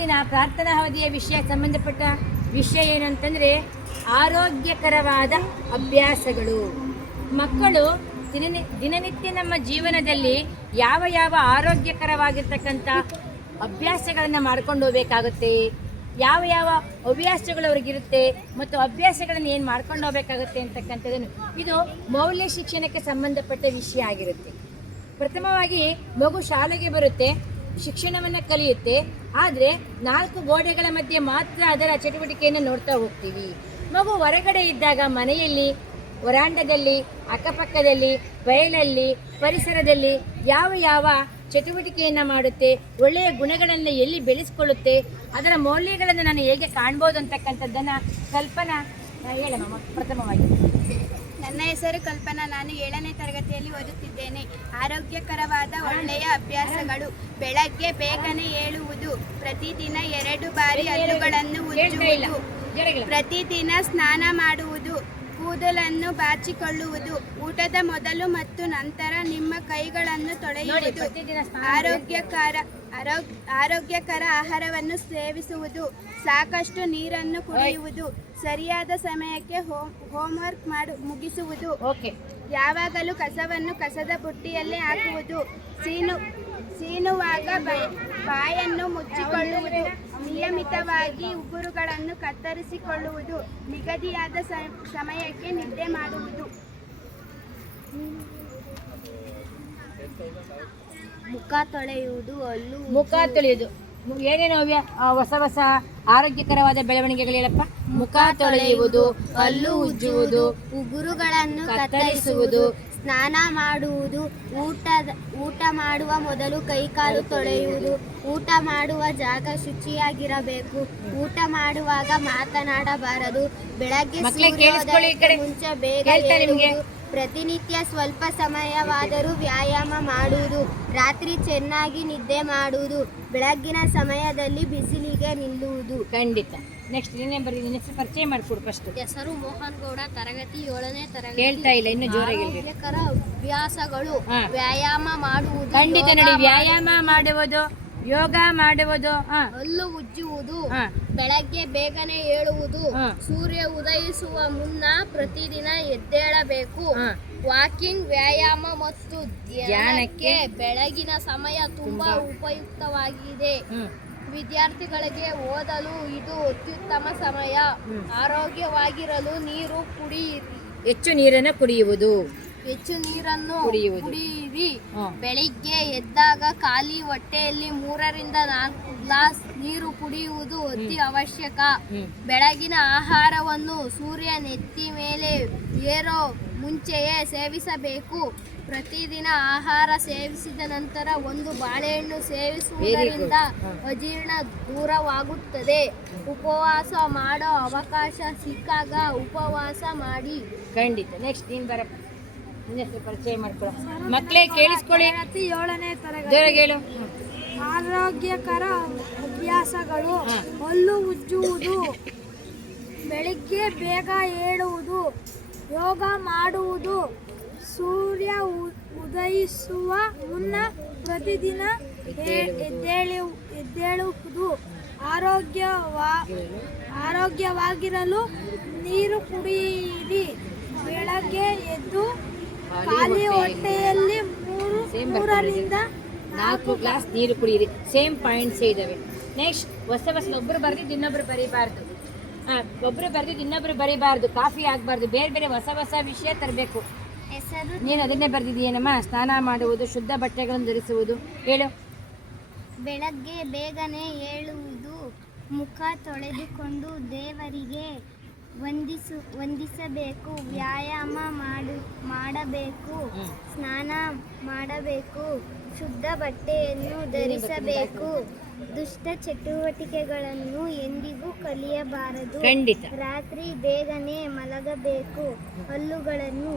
ದಿನ ಪ್ರಾರ್ಥನಾ ಅವಧಿಯ ವಿಷಯ ಸಂಬಂಧಪಟ್ಟ ವಿಷಯ ಏನು ಅಂತಂದರೆ ಆರೋಗ್ಯಕರವಾದ ಅಭ್ಯಾಸಗಳು. ಮಕ್ಕಳು ದಿನನಿತ್ಯ ನಮ್ಮ ಜೀವನದಲ್ಲಿ ಯಾವ ಯಾವ ಆರೋಗ್ಯಕರವಾಗಿರ್ತಕ್ಕಂಥ ಅಭ್ಯಾಸಗಳನ್ನು ಮಾಡ್ಕೊಂಡು ಹೋಗ್ಬೇಕಾಗುತ್ತೆ, ಯಾವ ಯಾವ ಹವ್ಯಾಸಗಳು ಅವ್ರಿಗಿರುತ್ತೆ ಮತ್ತು ಅಭ್ಯಾಸಗಳನ್ನು ಏನು ಮಾಡ್ಕೊಂಡು ಹೋಗ್ಬೇಕಾಗುತ್ತೆ ಅಂತಕ್ಕಂಥದ್ದನ್ನು ಇದು ಮೌಲ್ಯ ಶಿಕ್ಷಣಕ್ಕೆ ಸಂಬಂಧಪಟ್ಟ ವಿಷಯ ಆಗಿರುತ್ತೆ. ಪ್ರಥಮವಾಗಿ ಮಗು ಶಾಲೆಗೆ ಬರುತ್ತೆ, ಶಿಕ್ಷಣವನ್ನು ಕಲಿಯುತ್ತೆ, ಆದರೆ 4 ಗೋಡೆಗಳ ಮಧ್ಯೆ ಮಾತ್ರ ಅದರ ಚಟುವಟಿಕೆಯನ್ನು ನೋಡ್ತಾ ಹೋಗ್ತೀವಿ. ಮಗು ಹೊರಗಡೆ ಇದ್ದಾಗ ಮನೆಯಲ್ಲಿ, ವರಾಂಡದಲ್ಲಿ, ಅಕ್ಕಪಕ್ಕದಲ್ಲಿ, ಬಯಲಲ್ಲಿ, ಪರಿಸರದಲ್ಲಿ ಯಾವ ಯಾವ ಚಟುವಟಿಕೆಯನ್ನು ಮಾಡುತ್ತೆ, ಒಳ್ಳೆಯ ಗುಣಗಳನ್ನು ಎಲ್ಲಿ ಬೆಳೆಸ್ಕೊಳ್ಳುತ್ತೆ, ಅದರ ಮೌಲ್ಯಗಳನ್ನು ನಾನು ಹೇಗೆ ಕಾಣ್ಬೋದು ಅಂತಕ್ಕಂಥದ್ದನ್ನು ಕಲ್ಪನಾ ಹೇಳಮ್ಮ. ಪ್ರಥಮವಾಗಿ ನನ್ನ ಹೆಸರು ಕಲ್ಪನಾ. ನಾನು 7ನೇ ತರಗತಿಯಲ್ಲಿ ಓದುತ್ತಿದ್ದೇನೆ. ಆರೋಗ್ಯಕರವಾದ ಒಳ್ಳೆಯ ಅಭ್ಯಾಸಗಳು: ಬೆಳಗ್ಗೆ ಬೇಗನೆ ಏಳುವುದು, ಪ್ರತಿದಿನ 2 ಬಾರಿ ಹಲ್ಲುಗಳನ್ನು ಉಜ್ಜುವುದು, ಪ್ರತಿದಿನ ಸ್ನಾನ ಮಾಡುವುದು, ಕೂದಲನ್ನು ಬಾಚಿಕೊಳ್ಳುವುದು, ಊಟದ ಮೊದಲು ಮತ್ತು ನಂತರ ನಿಮ್ಮ ಕೈಗಳನ್ನು ತೊಳೆಯುವುದು, ಆರೋಗ್ಯಕರ ಆಹಾರವನ್ನು ಸೇವಿಸುವುದು, ಸಾಕಷ್ಟು ನೀರನ್ನು ಕುಡಿಯುವುದು, ಸರಿಯಾದ ಸಮಯಕ್ಕೆ ಹೋಮ್ವರ್ಕ್ ಮುಗಿಸುವುದು, ಯಾವಾಗಲೂ ಕಸವನ್ನು ಕಸದ ಬುಟ್ಟಿಯಲ್ಲೇ ಹಾಕುವುದು, ಸೀನುವಾಗ ಬಾಯನ್ನು ಮುಚ್ಚಿಕೊಳ್ಳುವುದು, ನಿಯಮಿತವಾಗಿ ಉಗುರುಗಳನ್ನು ಕತ್ತರಿಸಿಕೊಳ್ಳುವುದು, ನಿಗದಿಯಾದ ಸಮಯಕ್ಕೆ ನಿದ್ದೆ ಮಾಡುವುದು. ಮುಖ ತೊಳೆಯುವುದು ಏನೇನು ಹೊಸ ಹೊಸ ಆರೋಗ್ಯಕರವಾದ ಬೆಳವಣಿಗೆಗಳು ಹೇಳಪ್ಪ. ಮುಖ ತೊಳೆಯುವುದು, ಹಲ್ಲು ಉಜ್ಜುವುದು, ಉಗುರುಗಳನ್ನು ಕತ್ತರಿಸುವುದು, ಸ್ನಾನ ಮಾಡುವುದು, ಊಟ ಮಾಡುವ ಮೊದಲು ಕೈಕಾಲು ತೊಳೆಯುವುದು, ಊಟ ಮಾಡುವ ಜಾಗ ಶುಚಿಯಾಗಿರಬೇಕು, ಊಟ ಮಾಡುವಾಗ ಮಾತನಾಡಬಾರದು, ಬೆಳಗ್ಗೆ ಮುಂಚೆ ಬೇಗ ಏಳುವುದು, ಪ್ರತಿನಿತ್ಯ ಸ್ವಲ್ಪ ಸಮಯವಾದರೂ ವ್ಯಾಯಾಮ ಮಾಡುವುದು, ರಾತ್ರಿ ಚೆನ್ನಾಗಿ ನಿದ್ದೆ ಮಾಡುವುದು, ಬೆಳಗ್ಗಿನ ಸಮಯದಲ್ಲಿ ಬಿಸಿಲಿಗೆ ನಿಲ್ಲುವುದು. ಖಂಡಿತ. ನೆಕ್ಸ್ಟ್ ಏನೇ ಬರೀ ಪರಿಚಯ ಮಾಡಿಕೊಡು ಫಸ್ಟ್. ಹೆಸರು ಮೋಹನ್ ಗೌಡ, ತರಗತಿ 7ನೇ ತರಗತಿ. ಹೇಳ್ತಾ ಇಲ್ಲ, ಇನ್ನು ಜೋರಾಗಿ. ಆರೋಗ್ಯಕರ ಅಭ್ಯಾಸಗಳು: ವ್ಯಾಯಾಮ ಮಾಡುವುದು, ಖಂಡಿತ ನೋಡಿ, ವ್ಯಾಯಾಮ ಮಾಡುವುದು, ಯೋಗ ಮಾಡುವುದು, ಹಲ್ಲು ಉಜ್ಜುವುದು, ಬೆಳಗ್ಗೆ ಬೇಗನೆ ಏಳುವುದು, ಸೂರ್ಯ ಉದಯಿಸುವ ಮುನ್ನ ಪ್ರತಿದಿನ ಎದ್ದೇಳಬೇಕು, ವಾಕಿಂಗ್, ವ್ಯಾಯಾಮ ಮತ್ತು ಧ್ಯಾನಕ್ಕೆ ಬೆಳಗಿನ ಸಮಯ ತುಂಬಾ ಉಪಯುಕ್ತವಾಗಿದೆ, ವಿದ್ಯಾರ್ಥಿಗಳಿಗೆ ಓದಲು ಇದು ಅತ್ಯುತ್ತಮ ಸಮಯ, ಆರೋಗ್ಯವಾಗಿರಲು ನೀರು ಕುಡಿಯಿರಿ, ಹೆಚ್ಚು ನೀರನ್ನು ಕುಡಿಯುವುದು, ಕುಡಿಯಿರಿ, ಬೆಳಿಗ್ಗೆ ಎದ್ದಾಗ ಖಾಲಿ ಹೊಟ್ಟೆಯಲ್ಲಿ 3 ರಿಂದ 4 ಗ್ಲಾಸ್ ನೀರು ಕುಡಿಯುವುದು ಅತಿ ಅವಶ್ಯಕ, ಬೆಳಗಿನ ಆಹಾರವನ್ನು ಸೂರ್ಯ ನೆತ್ತಿ ಮೇಲೆ ಏರೋ ಮುಂಚೆಯೇ ಸೇವಿಸಬೇಕು, ಪ್ರತಿದಿನ ಆಹಾರ ಸೇವಿಸಿದ ನಂತರ 1 ಬಾಳೆಹಣ್ಣು ಸೇವಿಸುವುದರಿಂದ ಅಜೀರ್ಣ ದೂರವಾಗುತ್ತದೆ, ಉಪವಾಸ ಮಾಡೋ ಅವಕಾಶ ಸಿಕ್ಕಾಗ ಉಪವಾಸ ಮಾಡಿ. ಖಂಡಿತ. ನೆಕ್ಸ್ಟ್ ನೀನು ಬರಪ್ಪ, ಪರಿಚಯ ಮಾಡ್ಕೊಳ್ಳೋ ಮಕ್ಕಳೇ, ಕೇಳಿಸ್ಕೊಳ್ಳಿ. 7ನೇ ತರಗತಿ. ಜೋರಾಗಿ ಹೇಳು. ಆರೋಗ್ಯಕರ ಅಭ್ಯಾಸಗಳು: ಹಲ್ಲು ಉಜ್ಜುವುದು, ಬೆಳಿಗ್ಗೆ ಬೇಗ ಏಳುವುದು, ಯೋಗ ಮಾಡುವುದು, ಸೂರ್ಯ ಉದಯಿಸುವ ಮುನ್ನ ಪ್ರತಿದಿನ ಎದ್ದೇಳುವುದು, ಆರೋಗ್ಯವಾಗಿರಲು ನೀರು ಕುಡಿಯಿರಿ, ಬೆಳಗ್ಗೆ ಎದ್ದು ಖಾಲಿ ಹೊಟ್ಟೆಯಲ್ಲಿ 3 ರಿಂದ 4 ಗ್ಲಾಸ್ ನೀರು ಕುಡಿಯಿರಿ. ಸೇಮ್ ಪಾಯಿಂಟ್ಸ್ ಇದ್ದಾವೆ. ನೆಕ್ಸ್ಟ್ ಹೊಸ ಒಬ್ಬರು ಬರೆದಿದ್ದು ಇನ್ನೊಬ್ರು ಬರೀಬಾರ್ದು, ಒಬ್ಬರು ಬರೆದಿದ್ದು ಇನ್ನೊಬ್ರು ಬರೀಬಾರ್ದು, ಕಾಫಿ ಆಗಬಾರ್ದು, ಬೇರೆ ಬೇರೆ ಹೊಸ ಹೊಸ ವಿಷಯ ತರಬೇಕು. ನೀನು ಅದನ್ನೇ ಬರೆದಿದ್ದೀನಮ್ಮ. ಸ್ನಾನ ಮಾಡುವುದು, ಶುದ್ಧ ಬಟ್ಟೆಗಳನ್ನು ಧರಿಸುವುದು, ಹೇಳು. ಬೆಳಗ್ಗೆ ಬೇಗನೆ ಏಳುವುದು, ಮುಖ ತೊಳೆದುಕೊಂಡು ದೇವರಿಗೆ ವಂದಿಸಬೇಕು, ವ್ಯಾಯಾಮ ಮಾಡಬೇಕು, ಸ್ನಾನ ಮಾಡಬೇಕು, ಶುದ್ಧ ಬಟ್ಟೆಯನ್ನು ಧರಿಸಬೇಕು, ದುಷ್ಟ ಚಟುವಟಿಕೆಗಳನ್ನು ಎಂದಿಗೂ ಕಲಿಯಬಾರದು, ರಾತ್ರಿ ಬೇಗನೆ ಮಲಗಬೇಕು, ಹಲ್ಲುಗಳನ್ನು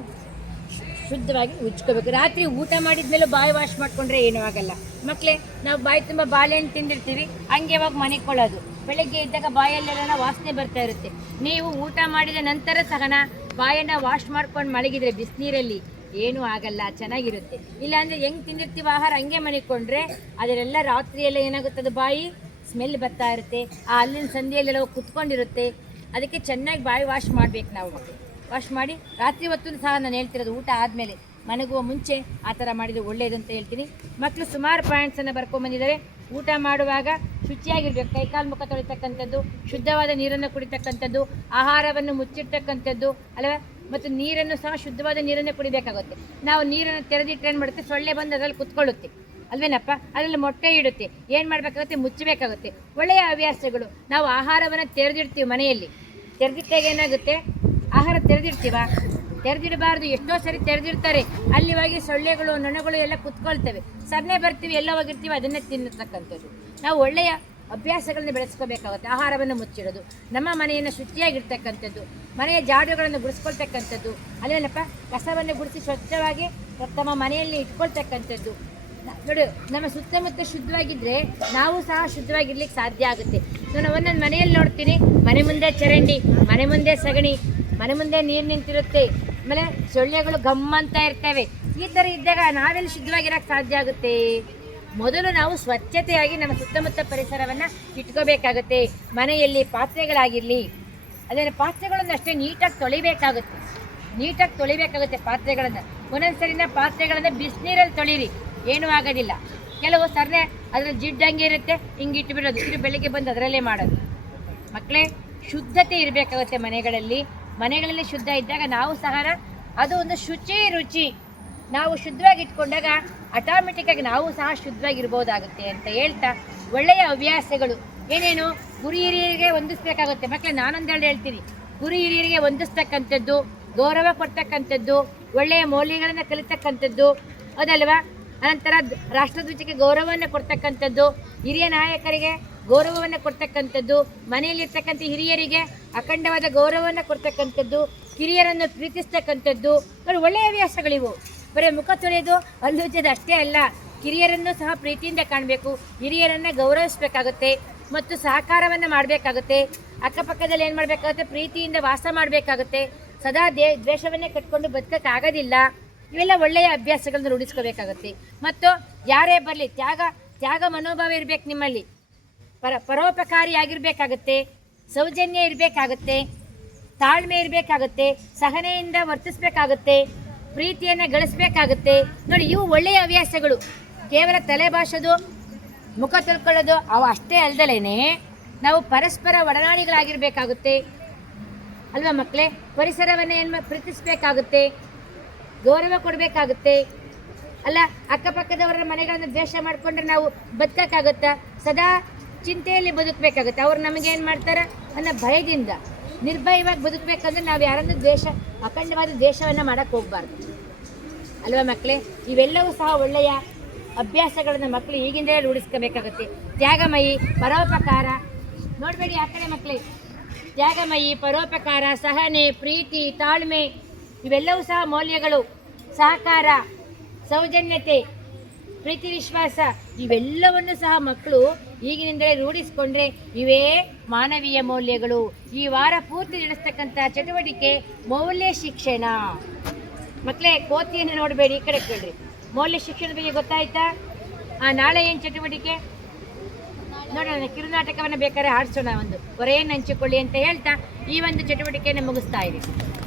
ಶುದ್ಧವಾಗಿ ಉಜ್ಕೋಬೇಕು. ರಾತ್ರಿ ಊಟ ಮಾಡಿದ್ಮೇಲೆ ಬಾಯಿ ವಾಶ್ ಮಾಡ್ಕೊಂಡ್ರೆ ಏನೂ ಆಗಲ್ಲ. ಮಕ್ಕಳೇ, ನಾವು ಬಾಯಿ ತುಂಬ ಬಾಳೆಹಣ್ಣು ತಿಂದಿರ್ತೀವಿ, ಹಂಗೆ ಯಾವಾಗ ಮನೆಕೊಳ್ಳೋದು. ಬೆಳಗ್ಗೆ ಇದ್ದಾಗ ಬಾಯಲ್ಲೆಲ್ಲ ವಾಸನೆ ಬರ್ತಾ ಇರುತ್ತೆ. ನೀವು ಊಟ ಮಾಡಿದ ನಂತರ ಸಹನ ಬಾಯನ್ನು ವಾಶ್ ಮಾಡ್ಕೊಂಡು ಮಲಗಿದ್ರೆ ಬಿಸಿನೀರಲ್ಲಿ ಏನೂ ಆಗಲ್ಲ, ಚೆನ್ನಾಗಿರುತ್ತೆ. ಇಲ್ಲಾಂದರೆ ಹೆಂಗೆ ತಿಂದಿರ್ತೀವಿ ಆಹಾರ ಹಂಗೆ ಮನೆಕೊಂಡ್ರೆ ಅದರೆಲ್ಲ ರಾತ್ರಿಯೆಲ್ಲ ಏನಾಗುತ್ತದೆ, ಬಾಯಿ ಸ್ಮೆಲ್ ಬರ್ತಾ ಇರುತ್ತೆ, ಆ ಹಲ್ಲಿನ ಸಂದಿಯಲ್ಲೆಲ್ಲ ಕುತ್ಕೊಂಡಿರುತ್ತೆ. ಅದಕ್ಕೆ ಚೆನ್ನಾಗಿ ಬಾಯಿ ವಾಶ್ ಮಾಡಬೇಕು ನಾವು. ವಾಶ್ ಮಾಡಿ ರಾತ್ರಿ ಹೊತ್ತು ಸಹ ನಾನು ಹೇಳ್ತಿರೋದು, ಊಟ ಆದಮೇಲೆ ಮನೆಗುವ ಮುಂಚೆ ಆ ಥರ ಮಾಡಿದರೆ ಒಳ್ಳೆಯದು ಅಂತ ಹೇಳ್ತೀನಿ. ಮಕ್ಕಳು ಸುಮಾರು ಪಾಯಿಂಟ್ಸನ್ನು ಬರ್ಕೊಂಬಂದಿದ್ದಾರೆ. ಊಟ ಮಾಡುವಾಗ ಶುಚಿಯಾಗಿರ್ಬೇಕು, ಕೈಕಾಲು ಮುಖ ತೊಳಿತಕ್ಕಂಥದ್ದು, ಶುದ್ಧವಾದ ನೀರನ್ನು ಕುಡಿತಕ್ಕಂಥದ್ದು, ಆಹಾರವನ್ನು ಮುಚ್ಚಿರ್ತಕ್ಕಂಥದ್ದು ಅಲ್ವಾ, ಮತ್ತು ನೀರನ್ನು ಸಹ ಶುದ್ಧವಾದ ನೀರನ್ನೇ ಕುಡಿಬೇಕಾಗುತ್ತೆ. ನಾವು ನೀರನ್ನು ತೆರೆದಿಟ್ಟು ಏನು ಮಾಡುತ್ತೆ, ಸೊಳ್ಳೆ ಬಂದು ಅದರಲ್ಲಿ ಕುತ್ಕೊಳ್ಳುತ್ತೆ ಅಲ್ವೇನಪ್ಪ, ಅದರಲ್ಲಿ ಮೊಟ್ಟೆ ಇಡುತ್ತೆ. ಏನು ಮಾಡಬೇಕಾಗುತ್ತೆ, ಮುಚ್ಚಬೇಕಾಗುತ್ತೆ. ಒಳ್ಳೆಯ ಹವ್ಯಾಸಗಳು. ನಾವು ಆಹಾರವನ್ನು ತೆರೆದಿಡ್ತೀವಿ ಮನೆಯಲ್ಲಿ, ತೆರೆದಿಟ್ಟಾಗ ಏನಾಗುತ್ತೆ, ಆಹಾರ ತೆರೆದಿಡಬಾರ್ದು. ಎಷ್ಟೋ ಸರಿ ತೆರೆದಿರ್ತಾರೆ, ಅಲ್ಲಿ ಹೋಗಿ ಸೊಳ್ಳೆಗಳು ನೊಣಗಳು ಎಲ್ಲ ಕುತ್ಕೊಳ್ತವೆ. ಸನ್ನೆ ಬರ್ತೀವಿ, ಎಲ್ಲ ಹೋಗಿರ್ತೀವಿ, ಅದನ್ನೇ ತಿನ್ನತಕ್ಕಂಥದ್ದು. ನಾವು ಒಳ್ಳೆಯ ಅಭ್ಯಾಸಗಳನ್ನು ಬೆಳೆಸ್ಕೋಬೇಕಾಗುತ್ತೆ. ಆಹಾರವನ್ನು ಮುಚ್ಚಿಡೋದು, ನಮ್ಮ ಮನೆಯನ್ನು ಶುಚಿಯಾಗಿರ್ತಕ್ಕಂಥದ್ದು, ಮನೆಯ ಜಾಡುಗಳನ್ನು ಗುಡಿಸ್ಕೊಳ್ತಕ್ಕಂಥದ್ದು ಅಲ್ಲೇನಪ್ಪ, ಕಸವನ್ನು ಗುಡಿಸಿ ಸ್ವಚ್ಛವಾಗಿ ತಮ್ಮ ಮನೆಯಲ್ಲಿ ಇಟ್ಕೊಳ್ತಕ್ಕಂಥದ್ದು. ನೋಡಿ, ನಮ್ಮ ಸುತ್ತಮುತ್ತ ಶುದ್ಧವಾಗಿದ್ದರೆ ನಾವು ಸಹ ಶುದ್ಧವಾಗಿರ್ಲಿಕ್ಕೆ ಸಾಧ್ಯ ಆಗುತ್ತೆ. ನಾನು ಒಂದೊಂದು ಮನೆಯಲ್ಲಿ ನೋಡ್ತೀನಿ, ಮನೆ ಮುಂದೆ ಚರಂಡಿ, ಮನೆ ಮುಂದೆ ಸಗಣಿ, ಮನೆ ಮುಂದೆ ನೀರು ನಿಂತಿರುತ್ತೆ, ಆಮೇಲೆ ಸೊಳ್ಳೆಗಳು ಗಮ್ಮಂತ ಇರ್ತವೆ. ಈ ಥರ ಇದ್ದಾಗ ನಾವೆಲ್ಲಿ ಶುದ್ಧವಾಗಿರೋಕ್ಕೆ ಸಾಧ್ಯ ಆಗುತ್ತೆ? ಮೊದಲು ನಾವು ಸ್ವಚ್ಛತೆಯಾಗಿ ನಮ್ಮ ಸುತ್ತಮುತ್ತ ಪರಿಸರವನ್ನು ಇಟ್ಕೋಬೇಕಾಗುತ್ತೆ. ಮನೆಯಲ್ಲಿ ಪಾತ್ರೆಗಳಾಗಿರಲಿ, ಅದೇನು ಪಾತ್ರೆಗಳನ್ನು ಅಷ್ಟೇ ನೀಟಾಗಿ ತೊಳಿಬೇಕಾಗುತ್ತೆ ಪಾತ್ರೆಗಳನ್ನು. ಒಂದೊಂದು ಸರಿನ ಪಾತ್ರೆಗಳನ್ನು ಬಿಸಿನೀರಲ್ಲಿ ತೊಳಿರಿ, ಏನೂ ಆಗೋದಿಲ್ಲ. ಕೆಲವು ಸರ್ನೆ ಅದರಲ್ಲಿ ಜಿಡ್ಡಂಗೆ ಇರುತ್ತೆ, ಹಿಂಗೆ ಇಟ್ಟುಬಿಡೋದು, ಇದು ಬೆಳಿಗ್ಗೆ ಬಂದು ಅದರಲ್ಲೇ ಮಾಡೋದು. ಮಕ್ಕಳೇ, ಶುದ್ಧತೆ ಇರಬೇಕಾಗುತ್ತೆ ಮನೆಗಳಲ್ಲಿ ಶುದ್ಧ ಇದ್ದಾಗ ನಾವು ಸಹ ಅದು ಒಂದು ರುಚಿ. ನಾವು ಶುದ್ಧವಾಗಿ ಇಟ್ಕೊಂಡಾಗ ಆಟೋಮೆಟಿಕ್ಕಾಗಿ ನಾವು ಸಹ ಶುದ್ಧವಾಗಿರ್ಬೋದಾಗುತ್ತೆ ಅಂತ ಹೇಳ್ತಾ, ಒಳ್ಳೆಯ ಹವ್ಯಾಸಗಳು ಏನೇನು, ಗುರು ಹಿರಿಯರಿಗೆ ಹೊಂದಿಸ್ಬೇಕಾಗುತ್ತೆ. ಮಕ್ಕಳೇ, ನಾನೊಂದೆರಡು ಹೇಳ್ತೀನಿ. ಗುರು ಹಿರಿಯರಿಗೆ ಹೊಂದಿಸ್ತಕ್ಕಂಥದ್ದು, ಗೌರವ ಕೊಡ್ತಕ್ಕಂಥದ್ದು, ಒಳ್ಳೆಯ ಮೌಲ್ಯಗಳನ್ನು ಕಲಿತಕ್ಕಂಥದ್ದು, ಹೌದಲ್ವಾ? ಅನಂತರ ರಾಷ್ಟ್ರಧ್ವಜಕ್ಕೆ ಗೌರವವನ್ನು ಕೊಡ್ತಕ್ಕಂಥದ್ದು, ಹಿರಿಯ ನಾಯಕರಿಗೆ ಗೌರವವನ್ನು ಕೊಡ್ತಕ್ಕಂಥದ್ದು, ಮನೆಯಲ್ಲಿರ್ತಕ್ಕಂಥ ಹಿರಿಯರಿಗೆ ಅಖಂಡವಾದ ಗೌರವವನ್ನು ಕೊಡ್ತಕ್ಕಂಥದ್ದು, ಹಿರಿಯರನ್ನು ಪ್ರೀತಿಸ್ತಕ್ಕಂಥದ್ದು. ಒಳ್ಳೆಯ ಹವ್ಯಾಸಗಳಿವು. ಬರೀ ಮುಖ ತೊಳೆಯೋದು, ಹಲ್ಲುಜ್ಜೋದು ಅಷ್ಟೇ ಅಲ್ಲ, ಕಿರಿಯರನ್ನು ಸಹ ಪ್ರೀತಿಯಿಂದ ಕಾಣಬೇಕು, ಹಿರಿಯರನ್ನು ಗೌರವಿಸಬೇಕಾಗುತ್ತೆ ಮತ್ತು ಸಹಕಾರವನ್ನು ಮಾಡಬೇಕಾಗುತ್ತೆ. ಅಕ್ಕಪಕ್ಕದಲ್ಲಿ ಏನು ಮಾಡಬೇಕಾಗುತ್ತೆ, ಪ್ರೀತಿಯಿಂದ ವಾಸ ಮಾಡಬೇಕಾಗುತ್ತೆ. ಸದಾ ದ್ವೇಷವನ್ನೇ ಕಟ್ಕೊಂಡು ಬದುಕೋಕ್ಕಾಗೋದಿಲ್ಲ. ಇವೆಲ್ಲ ಒಳ್ಳೆಯ ಅಭ್ಯಾಸಗಳನ್ನು ರೂಢಿಸ್ಕೋಬೇಕಾಗುತ್ತೆ. ಮತ್ತು ಯಾರೇ ಬರಲಿ, ತ್ಯಾಗ ಮನೋಭಾವ ಇರಬೇಕು ನಿಮ್ಮಲ್ಲಿ. ಪರೋಪಕಾರಿಯಾಗಿರಬೇಕಾಗುತ್ತೆ, ಸೌಜನ್ಯ ಇರಬೇಕಾಗುತ್ತೆ, ತಾಳ್ಮೆ ಇರಬೇಕಾಗುತ್ತೆ, ಸಹನೆಯಿಂದ ವರ್ತಿಸಬೇಕಾಗುತ್ತೆ, ಪ್ರೀತಿಯನ್ನು ಗಳಿಸಬೇಕಾಗುತ್ತೆ. ನೋಡಿ, ಇವು ಒಳ್ಳೆಯ ಹವ್ಯಾಸಗಳು. ಕೇವಲ ತಲೆ ಬಾಚೋದು, ಮುಖ ತೊಳ್ಕೊಳ್ಳೋದು ಅವು ಅಷ್ಟೇ ಅಲ್ದಲೇನೆ ನಾವು ಪರಸ್ಪರ ಒಡನಾಡಿಗಳಾಗಿರಬೇಕಾಗುತ್ತೆ ಅಲ್ವಾ ಮಕ್ಕಳೇ? ಪರಿಸರವನ್ನು ಪ್ರೀತಿಸಬೇಕಾಗುತ್ತೆ, ಗೌರವ ಕೊಡಬೇಕಾಗುತ್ತೆ. ಅಲ್ಲ, ಅಕ್ಕಪಕ್ಕದವರ ಮನೆಗಳನ್ನು ದ್ವೇಷ ಮಾಡಿಕೊಂಡ್ರೆ ನಾವು ಬದುಕೋಕ್ಕಾಗುತ್ತಾ? ಸದಾ ಚಿಂತೆಯಲ್ಲಿ ಬದುಕಬೇಕಾಗುತ್ತೆ. ಅವ್ರು ನಮಗೇನು ಮಾಡ್ತಾರೆ ಅನ್ನೋ ಭಯದಿಂದ ನಿರ್ಭಯವಾಗಿ ಬದುಕಬೇಕಂದ್ರೆ ನಾವು ಯಾರನ್ನು ಅಖಂಡವಾದ ದ್ವೇಷವನ್ನು ಮಾಡೋಕ್ಕೆ ಹೋಗಬಾರ್ದು ಅಲ್ವಾ ಮಕ್ಕಳೇ? ಇವೆಲ್ಲವೂ ಸಹ ಒಳ್ಳೆಯ ಅಭ್ಯಾಸಗಳನ್ನು ಮಕ್ಕಳು ಈಗಿಂದಲೇ ರೂಢಿಸ್ಕೋಬೇಕಾಗುತ್ತೆ. ತ್ಯಾಗಮಯಿ, ಪರೋಪಕಾರ, ನೋಡಬೇಡಿ ಆ ಕಡೆ ಮಕ್ಕಳೇ, ತ್ಯಾಗಮಯಿ, ಪರೋಪಕಾರ, ಸಹನೆ, ಪ್ರೀತಿ, ತಾಳ್ಮೆ ಇವೆಲ್ಲವೂ ಸಹ ಮೌಲ್ಯಗಳು. ಸಹಕಾರ, ಸೌಜನ್ಯತೆ, ಪ್ರೀತಿ, ವಿಶ್ವಾಸ ಇವೆಲ್ಲವನ್ನು ಸಹ ಮಕ್ಕಳು ಈಗಿನಿಂದಲೇ ರೂಢಿಸಿಕೊಂಡ್ರೆ ಇವೇ ಮಾನವೀಯ ಮೌಲ್ಯಗಳು. ಈ ವಾರ ಪೂರ್ತಿ ನಡೆಸ್ತಕ್ಕಂಥ ಚಟುವಟಿಕೆ ಮೌಲ್ಯ ಶಿಕ್ಷಣ. ಮಕ್ಕಳೇ, ಕೋತಿಯನ್ನು ನೋಡಬೇಡಿ, ಈ ಕಡೆ ಕೇಳ್ರಿ. ಮೌಲ್ಯ ಶಿಕ್ಷಣದ ಬಗ್ಗೆ ಗೊತ್ತಾಯ್ತಾ? ನಾಳೆ ಏನು ಚಟುವಟಿಕೆ ನೋಡೋಣ. ಕಿರುನಾಟಕವನ್ನು ಬೇಕಾದ್ರೆ ಹಾಡಿಸೋಣ, ಒಂದು ಹೊರೆಯನ್ನು ಹಂಚಿಕೊಳ್ಳಿ ಅಂತ ಹೇಳ್ತಾ ಈ ಒಂದು ಚಟುವಟಿಕೆಯನ್ನು ಮುಗಿಸ್ತಾ ಇರಿ.